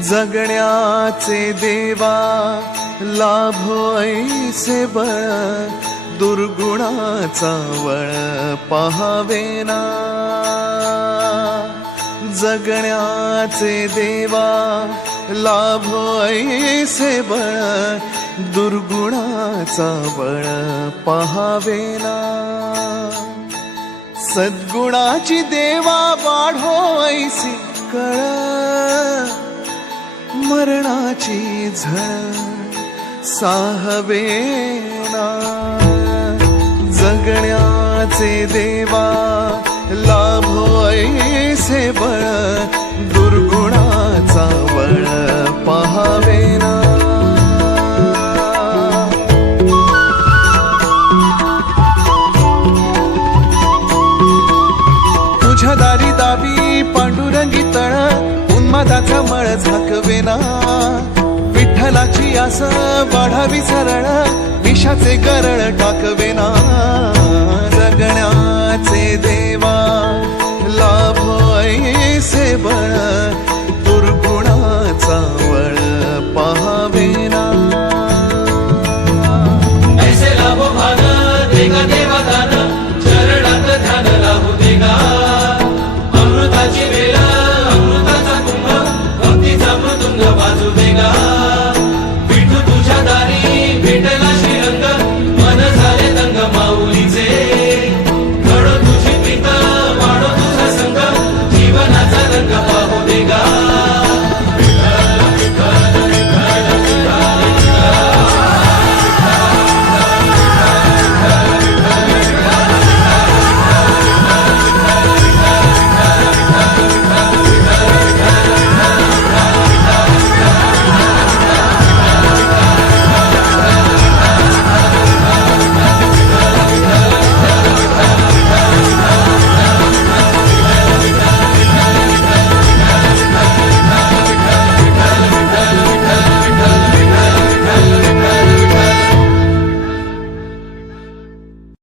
जगण्याचे देवा लाभो ऐसे बळ, दुर्गुणाचा वळ पहावेना। जगण्याचे देवा लाभो ऐसे बळ, दुर्गुणाचा बळ पहावेना। सद्गुणाची देवा वाढो ऐसी कळ, मरणाची झळ साहवेना। जगण्याचे देवा लाभो ऐसे बळ, दुर्गुणाचा बळ पहावेना। तुझ्या दारी दावी पांडुरंगी तळ, उन्मादाचा मळ झाकवेना। विठ्ठलाची आस वाढावी सरळ, विषाचे गरळ टाकवेना। जगण्याचे देवा लाभो ऐसे बळ,